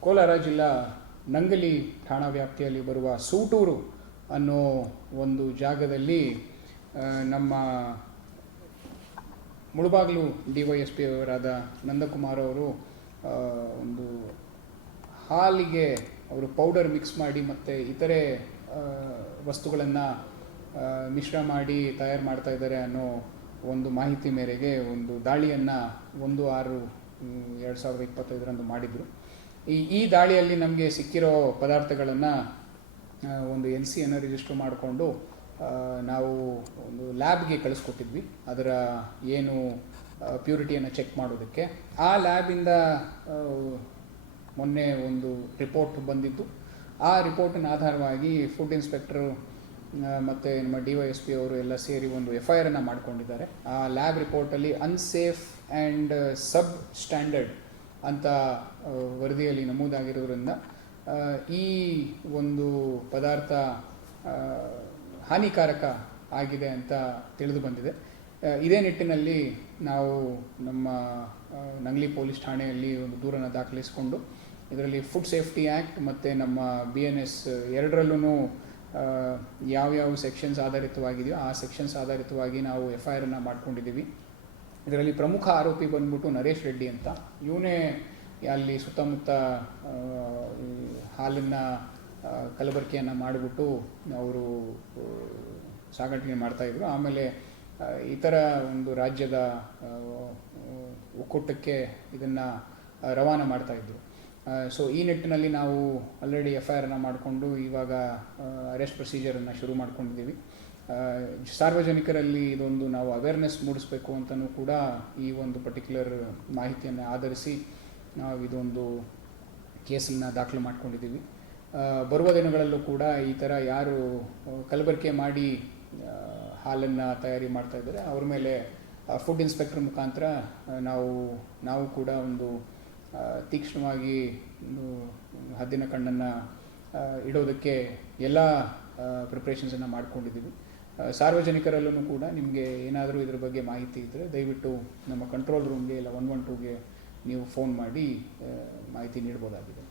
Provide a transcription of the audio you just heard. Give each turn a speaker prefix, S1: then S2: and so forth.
S1: ಕೋಲಾರ ಜಿಲ್ಲಾ ನಂಗಲಿ ಠಾಣಾ ವ್ಯಾಪ್ತಿಯಲ್ಲಿ ಬರುವ ಸೂಟೂರು ಅನ್ನೋ ಒಂದು ಜಾಗದಲ್ಲಿ ನಮ್ಮ Mulbagal D Y S P ಅವರಾದ Nandakumar ಅವರು ಒಂದು ಹಾಲಿಗೆ ಅವರು ಪೌಡರ್ ಮಿಕ್ಸ್ ಮಾಡಿ ಮತ್ತು ಇತರೆ ವಸ್ತುಗಳನ್ನು ಮಿಶ್ರ ಮಾಡಿ ತಯಾರು ಮಾಡ್ತಾ ಇದ್ದಾರೆ ಅನ್ನೋ ಒಂದು ಮಾಹಿತಿ ಮೇರೆಗೆ ಒಂದು ದಾಳಿಯನ್ನು ಒಂದು ಆರು ಎರಡು ಸಾವಿರದ ಇಪ್ಪತ್ತೈದರಂದು ಮಾಡಿದರು. ಈ ಈ ದಾಳಿಯಲ್ಲಿ ನಮಗೆ ಸಿಕ್ಕಿರೋ ಪದಾರ್ಥಗಳನ್ನು ಒಂದು ಎನ್ ಸಿಯನ್ನು ರಿಜಿಸ್ಟರ್ ಮಾಡಿಕೊಂಡು ನಾವು ಒಂದು ಲ್ಯಾಬ್ಗೆ ಕಳಿಸ್ಕೊಟ್ಟಿದ್ವಿ. ಅದರ ಏನು ಪ್ಯೂರಿಟಿಯನ್ನು ಚೆಕ್ ಮಾಡೋದಕ್ಕೆ. ಆ ಲ್ಯಾಬಿಂದ ಮೊನ್ನೆ ಒಂದು ರಿಪೋರ್ಟ್ ಬಂದಿದ್ದು. ಆ ರಿಪೋರ್ಟಿನ ಆಧಾರವಾಗಿ ಫುಡ್ ಇನ್ಸ್ಪೆಕ್ಟರು ಮತ್ತು ನಮ್ಮ ಡಿ ವೈ ಎಸ್ ಪಿ ಅವರು ಎಲ್ಲ ಸೇರಿ ಒಂದು ಎಫ್ ಐ ಆರನ್ನು ಮಾಡ್ಕೊಂಡಿದ್ದಾರೆ. ಆ ಲ್ಯಾಬ್ ರಿಪೋರ್ಟಲ್ಲಿ ಅನ್ಸೇಫ್ ಆ್ಯಂಡ್ ಸಬ್ ಸ್ಟ್ಯಾಂಡರ್ಡ್ ಅಂತ ವರದಿಯಲ್ಲಿ ನಮೂದಾಗಿರೋದ್ರಿಂದ ಈ ಒಂದು ಪದಾರ್ಥ ಹಾನಿಕಾರಕ ಆಗಿದೆ ಅಂತ ತಿಳಿದು ಬಂದಿದೆ. ಇದೇ ನಿಟ್ಟಿನಲ್ಲಿ ನಾವು ನಮ್ಮ ನಂಗ್ಲಿ ಪೊಲೀಸ್ ಠಾಣೆಯಲ್ಲಿ ಒಂದು ದೂರನ್ನು ದಾಖಲಿಸಿಕೊಂಡು, ಇದರಲ್ಲಿ ಫುಡ್ ಸೇಫ್ಟಿ ಆ್ಯಕ್ಟ್ ಮತ್ತು ನಮ್ಮ ಬಿ ಎನ್ ಎಸ್ ಎರಡರಲ್ಲೂ ಯಾವ್ಯಾವ ಸೆಕ್ಷನ್ಸ್ ಆಧಾರಿತವಾಗಿದೆಯೋ ಆ ಸೆಕ್ಷನ್ಸ್ ಆಧಾರಿತವಾಗಿ ನಾವು ಎಫ್ ಐ ಆರನ್ನು ಮಾಡ್ಕೊಂಡಿದ್ದೀವಿ. ಇದರಲ್ಲಿ ಪ್ರಮುಖ ಆರೋಪಿ ಬಂದ್ಬಿಟ್ಟು ನರೇಶ್ ರೆಡ್ಡಿ ಅಂತ. ಇವನೇ ಅಲ್ಲಿ ಸುತ್ತಮುತ್ತ ಹಾಲನ್ನು ಕಲಬೆರಕೆಯನ್ನು ಮಾಡಿಬಿಟ್ಟು ಅವರು ಸಾಗಾಣಿಕೆ ಮಾಡ್ತಾಯಿದ್ರು ಆಮೇಲೆ ಇತರ ಒಂದು ರಾಜ್ಯದ ಒಕ್ಕೂಟಕ್ಕೆ ಇದನ್ನು ರವಾನೆ ಮಾಡ್ತಾಯಿದ್ರು ಸೊ ಈ ನಿಟ್ಟಿನಲ್ಲಿ ನಾವು ಆಲ್ರೆಡಿ ಎಫ್ ಐ ಆರನ್ನು ಮಾಡಿಕೊಂಡು ಇವಾಗ ಅರೆಸ್ಟ್ ಪ್ರೊಸೀಜರನ್ನು ಶುರು ಮಾಡ್ಕೊಂಡಿದ್ದೀವಿ. ಸಾರ್ವಜನಿಕರಲ್ಲಿ ಇದೊಂದು ನಾವು ಅವೇರ್ನೆಸ್ ಮೂಡಿಸ್ಬೇಕು ಅಂತಲೂ ಕೂಡ ಈ ಒಂದು ಪರ್ಟಿಕ್ಯುಲರ್ ಮಾಹಿತಿಯನ್ನು ಆಧರಿಸಿ ನಾವು ಇದೊಂದು ಕೇಸನ್ನು ದಾಖಲು ಮಾಡ್ಕೊಂಡಿದ್ದೀವಿ. ಬರುವ ದಿನಗಳಲ್ಲೂ ಕೂಡ ಈ ಥರ ಯಾರು ಕಲಬೆರಕೆ ಮಾಡಿ ಹಾಲನ್ನು ತಯಾರಿ ಮಾಡ್ತಾ ಇದ್ದಾರೆ. ಅವ್ರ ಮೇಲೆ ಫುಡ್ ಇನ್ಸ್ಪೆಕ್ಟರ್ ಮುಖಾಂತರ ನಾವು ನಾವು ಕೂಡ ಒಂದು ತೀಕ್ಷ್ಣವಾಗಿ ಹದ್ದಿನ ಕಣ್ಣನ್ನು ಇಡೋದಕ್ಕೆ ಎಲ್ಲ ಪ್ರಿಪ್ರೇಷನ್ಸನ್ನು ಮಾಡ್ಕೊಂಡಿದ್ದೀವಿ. ಸಾರ್ವಜನಿಕರಲ್ಲೂ ಕೂಡ ನಿಮಗೆ ಏನಾದರೂ ಇದ್ರ ಬಗ್ಗೆ ಮಾಹಿತಿ ಇದ್ದರೆ ದಯವಿಟ್ಟು ನಮ್ಮ ಕಂಟ್ರೋಲ್ ರೂಮ್ಗೆ ಇಲ್ಲ ಒನ್ ಒನ್ ಟೂಗೆ ನೀವು ಫೋನ್ ಮಾಡಿ ಮಾಹಿತಿ ನೀಡ್ಬೋದಾಗಿದೆ.